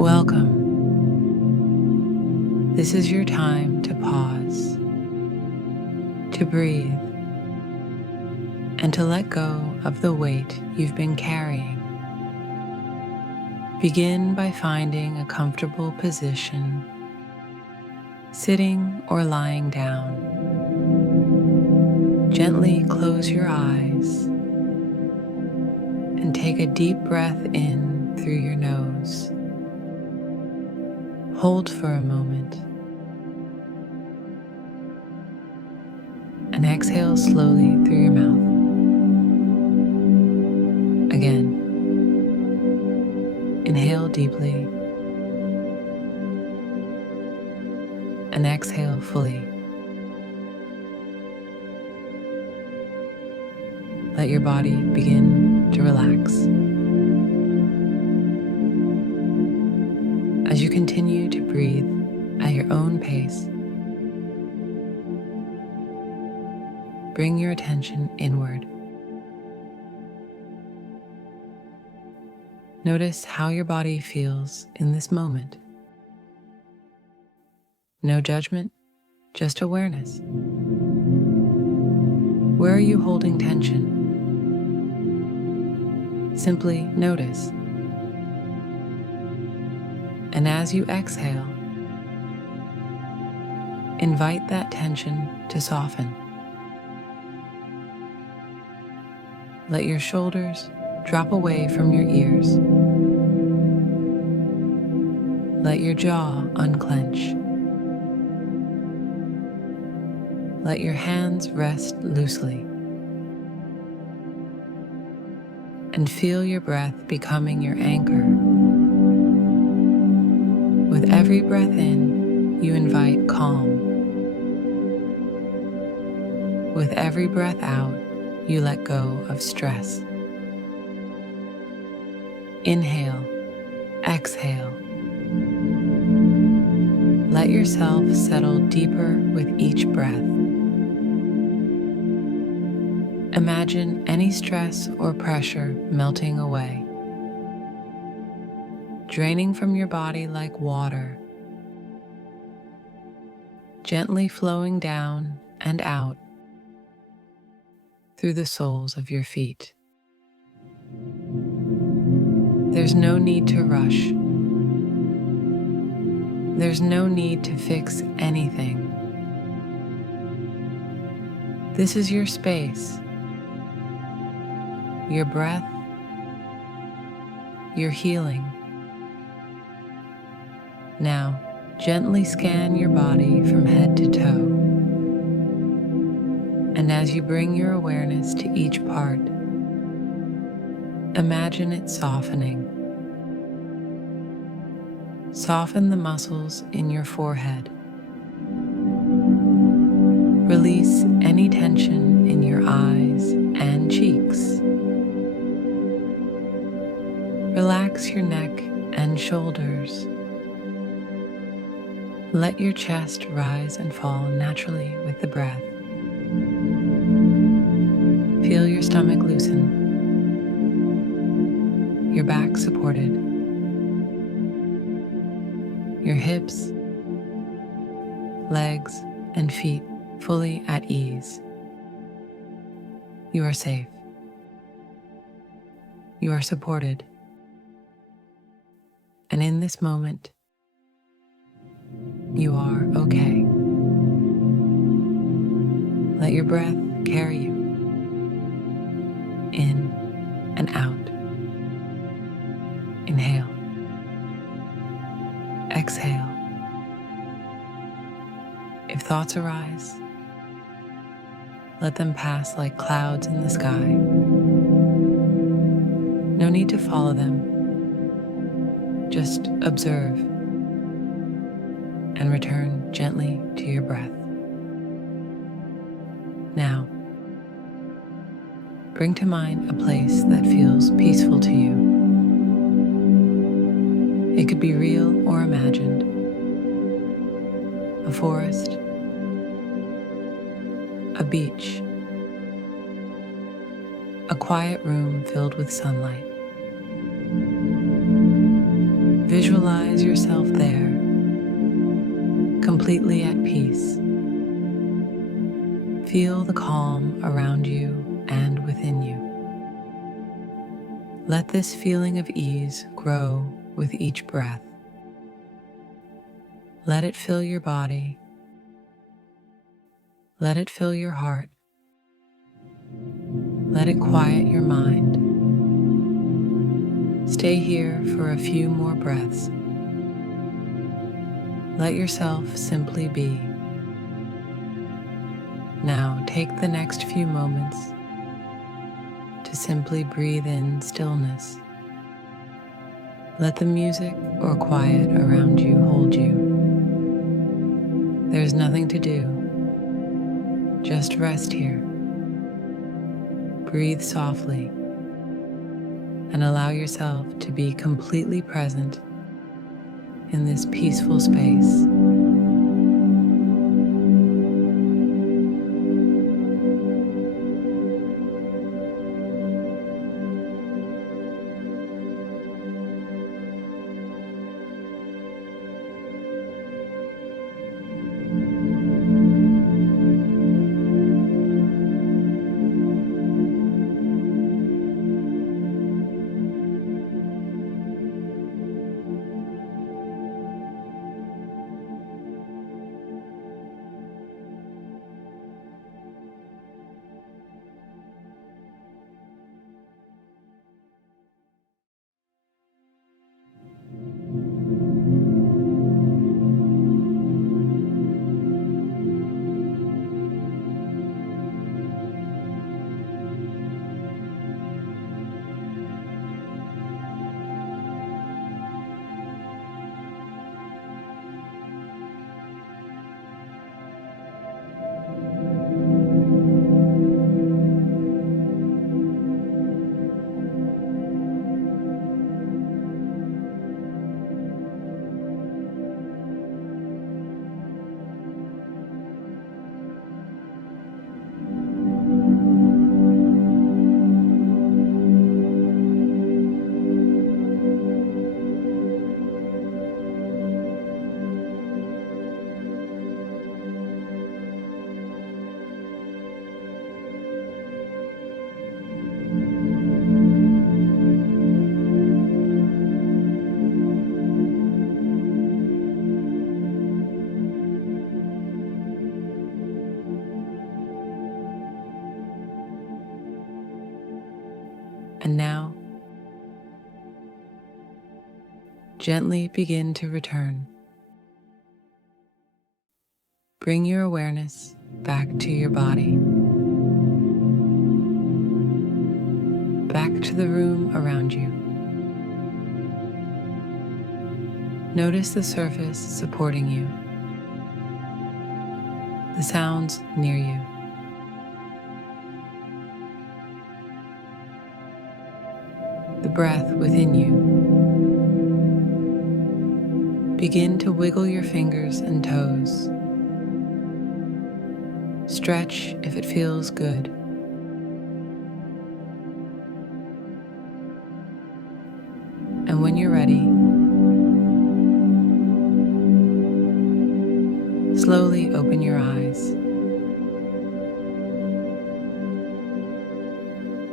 Welcome. This is your time to pause, to breathe, and to let go of the weight you've been carrying. Begin by finding a comfortable position, sitting or lying down. Gently close your eyes and take a deep breath in through your nose. Hold for a moment and exhale slowly through your mouth. Again, inhale deeply and exhale fully. Let your body begin to relax. As you continue to breathe at your own pace, bring your attention inward. Notice how your body feels in this moment. No judgment, just awareness. Where are you holding tension? Simply notice. And as you exhale, invite that tension to soften. Let your shoulders drop away from your ears. Let your jaw unclench. Let your hands rest loosely. And feel your breath becoming your anchor. With every breath in, you invite calm. With every breath out, you let go of stress. Inhale, exhale. Let yourself settle deeper with each breath. Imagine any stress or pressure melting away, draining from your body like water, gently flowing down and out through the soles of your feet. There's no need to rush. There's no need to fix anything. This is your space, your breath, your healing. Now, gently scan your body from head to toe. And as you bring your awareness to each part, imagine it softening. Soften the muscles in your forehead. Release any tension in your eyes and cheeks. Relax your neck and shoulders. Let your chest rise and fall naturally with the breath. Feel your stomach loosen, your back supported, your hips, legs, and feet fully at ease. You are safe. You are supported. And in this moment, you are okay. Let your breath carry you in and out. Inhale. Exhale. If thoughts arise, let them pass like clouds in the sky. No need to follow them. Just observe and return gently to your breath. Now, bring to mind a place that feels peaceful to you. It could be real or imagined. A forest, a beach, a quiet room filled with sunlight. Visualize yourself there, completely at peace. Feel the calm around you and within you. Let this feeling of ease grow with each breath. Let it fill your body. Let it fill your heart. Let it quiet your mind. Stay here for a few more breaths. Let yourself simply be. Now take the next few moments to simply breathe in stillness. Let the music or quiet around you hold you. There's nothing to do. Just rest here. Breathe softly and allow yourself to be completely present in this peaceful space. And now, gently begin to return. Bring your awareness back to your body, back to the room around you. Notice the surface supporting you, the sounds near you. The breath within you. Begin to wiggle your fingers and toes. Stretch if it feels good. And when you're ready, slowly open your eyes.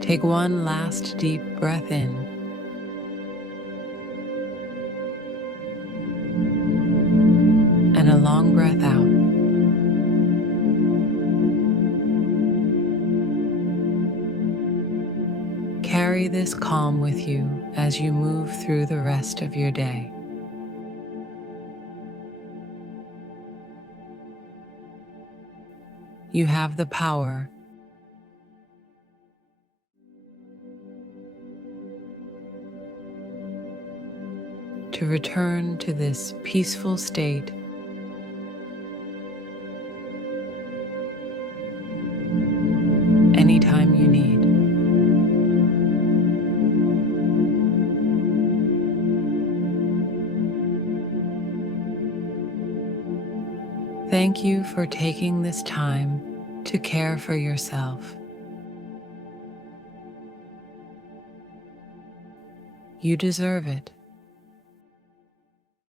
Take one last deep breath in. And a long breath out. Carry this calm with you as you move through the rest of your day. You have the power to return to this peaceful state anytime you need. Thank you for taking this time to care for yourself. You deserve it.